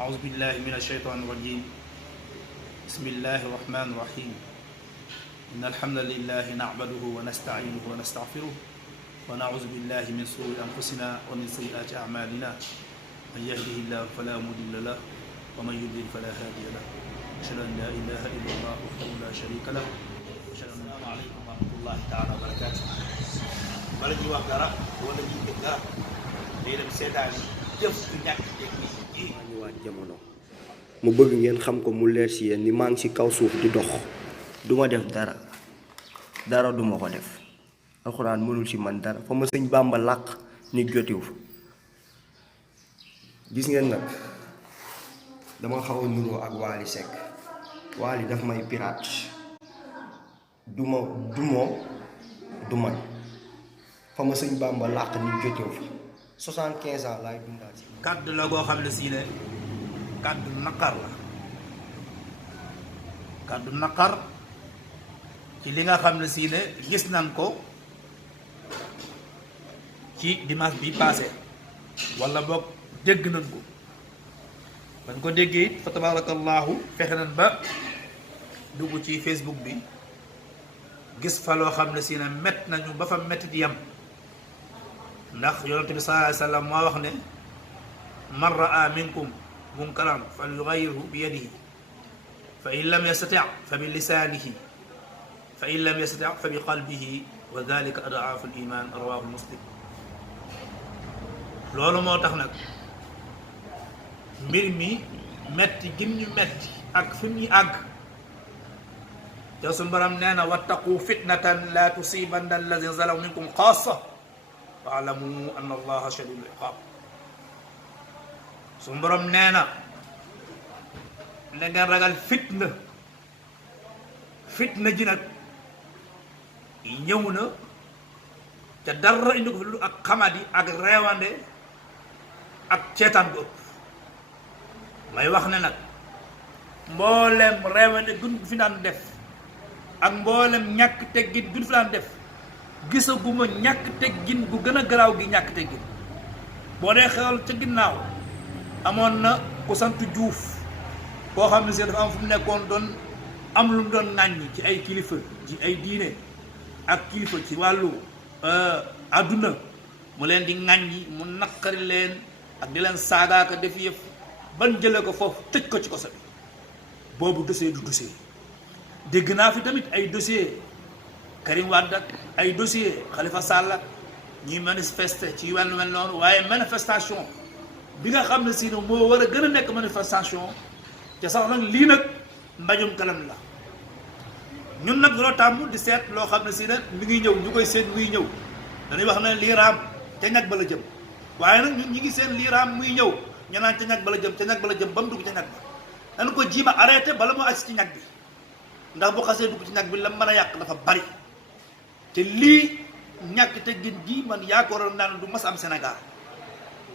أعوذ بالله من الشيطان الرجيم بسم الله الرحمن الرحيم إن الحمد لله نعبده ونستعينه ونستغفره ونعوذ بالله من شرور أنفسنا ومن سيئات أعمالنا من يهده الله فلا مضل له ومن يضلل فلا هادي له أشهد أن لا إله إلا الله وحده لا شريك له أشهد أن السلام عليكم ورحمة الله تعالى وبركاته bala ñuy wax dara wala ñuy def dara day dem seetaan jëf ju ñàkk technique ji ñu waat jamono mu bëgg ngeen xam ko mu leer si yéen ni maa ngi si kaw suuf di dox duma def dara duma ko def alxuraan mënul si man dara fa ma sëñ Bàmba làq nit jotiw gis ngeen nag dama xaw a nuroo ak Waly Seck Waly daf may pirate du man fa ma sëñ Bàmba làq nit jotiw fa 75 ans laay dundaat si kàddu la goo xam ne si ne kàddu naqar la kàddu naqar ci li nga xam ne si ne gis nañ ko ci dimanche bi passé wala boog dégg nañ ko bañ ko déggee it fa tabarakallahu fexe nañ ba dugg ci Facebook bi gis fa loo xam ne si ne mett nañu ba fa mettit yam ndax yonent bi sallallahu alayhi wa sallam moo wax ne man raa minkum munkaran fal yugayyirhu bi yadihi fa in lam yastati fa bi lisaanihi fa in lam yastati fa bi qalbihi wa dalika adaafu l iman rawahu muslim loolu moo tax nag mbir mi metti gim ñu metti ak fi ñu àgg te suñu borom nee na wattaqu fitnatan la tusibanna alladina zalamu minkum xaasa waalamu anna allaha shadidul iqab suñu borom nee na na ngeen ragal fitna ji nag ñëw na ca dara indi ko fi lu ak xamadi ak reewande ak ceetaan bu ëpp may wax ne nag mboolem reewande gun fi daan def ak mboolem ñàkk teggin gun fi daan def gisaguma ñàkk teggin gu gën a garaaw gi ñàkk teggin boo dee xewal ca ginnaaw amoon na ku sant Juuf koo xam ne si dafa am fu mu nekkoon doon am lu mu doon ŋàññi ci ay kilifa ci ay diine ak kilifa ci wàllu àdduna mu leen di ŋàññi mu naqari leen ak di leen saagaaka def yëf ban jële ko foofu tëj ko ci koso bi boobu dossier du dossier dégg naa fi tamit ay dossier Karim Wade ak ay dossier Khalifa Sall ak ñuy manifester ci wàllu mel noonu waaye manifestation bi nga xam ne si ne moo war a gën a nekk manifestation te sax nag lii nag mbajum kalam la ñun nag loo tàmm di seet loo xam ne si ne mi ngi ñëw ñu koy seet muy ñëw dañuy wax ne lii raam te ñag ba la jëm waaye nag ñun ñi ngi seen lii raam muy ñëw ñu naan ca ñag ba la jëm ca ñag ba la jëm ba mu dugg ca ñag ba dañu ko jiima arrêté bala moo agsi ci ñag bi ndax bu xasee dugg ci ñag bi la mën a yàq dafa bari te lii ñàkk teggin gi man yaakaaroon naa ne du mas am Sénégal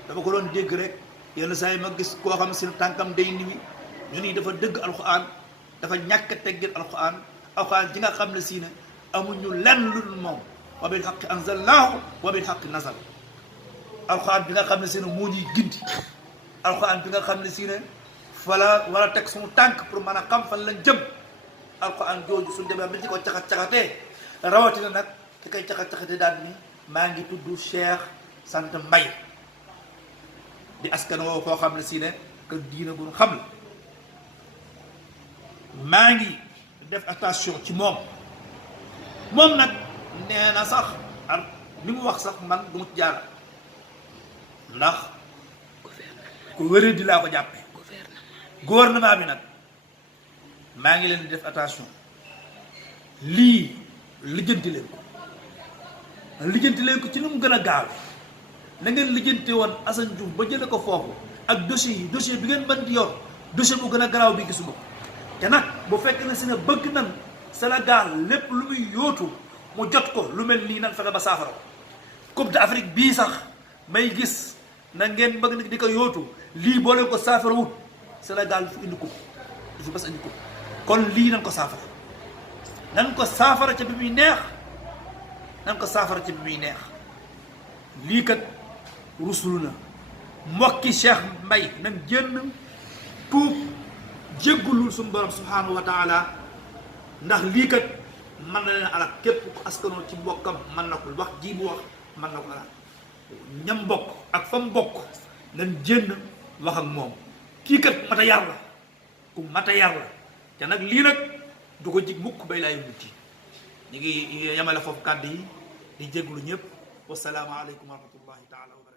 dafa ko doon dégg rek yenn saa yi ma gis koo xam si tànkam day niwi ñu nii dafa dëgg alxuraan dafa ñàkk teggin alxuraan ji nga xam ne si ne amuñu lenn lu dul moom wa bil haqqi anzalnaahu wa bil haqqi nazal alxuraan bi nga xam ne si ne moo ñuy gindi alxuraan bi nga xam ne si ne fa la war a teg suñu tànk pour mën a xam fan lañ jëm alxuraan jooju suñu demee ba ci ko caxat-caxatee rawatina nag ki koy caxat-caxatee daal ni maa ngi tudd Cheikh sant Mbaye di askan woo koo xam ne si ne que diina bu xam la maa ngi def attention ci moom nag nee na sax ak li mu wax sax man du mu ci jaar ndax ku wéree di laa ko jàppe gouvernement bi nag maa ngi leen di def attention lii lijjanti leen ko ci lu mu gën a gaaw na ngeen lijjanti woon Assane Diouf ba jële ko foofu ak dossier bi ngeen mën di yor dossier bu gën a garaaw bi gisuma ko te nag bu fekkee ne si ne bëgg nan Sénégal lépp lu muy yóotu mu jot ko lu mel nii nan fexe ba saafara Coupe d'Afrique bii sax may gis na ngeen bëgg nag di ko yóotu lii boo leen ko saafara wut Sénégal fi indi ko du fi bas indi ko kon lii nan ko saafara ca bi muy neex lii kat ruslu na mbokki Cheikh Mbaye nañ génn tuub jéggulul suñu borom subhanahu wa taala ndax lii kat mën na leen alak képp ku askanoo ci mbokkam mën na ko wax ji bu wax mën na ko alak ñam mbokk ak fa mbokk nañ jénn wax ak moom kii kat mata yar la ku mata yar la te nag lii nag du ko jig mukk bay laay mucci ñu ngi yemale foofu kàddu yi di jégglu ñëpp wasalaamu aleykum wa rahmatullahi taala wa barakatu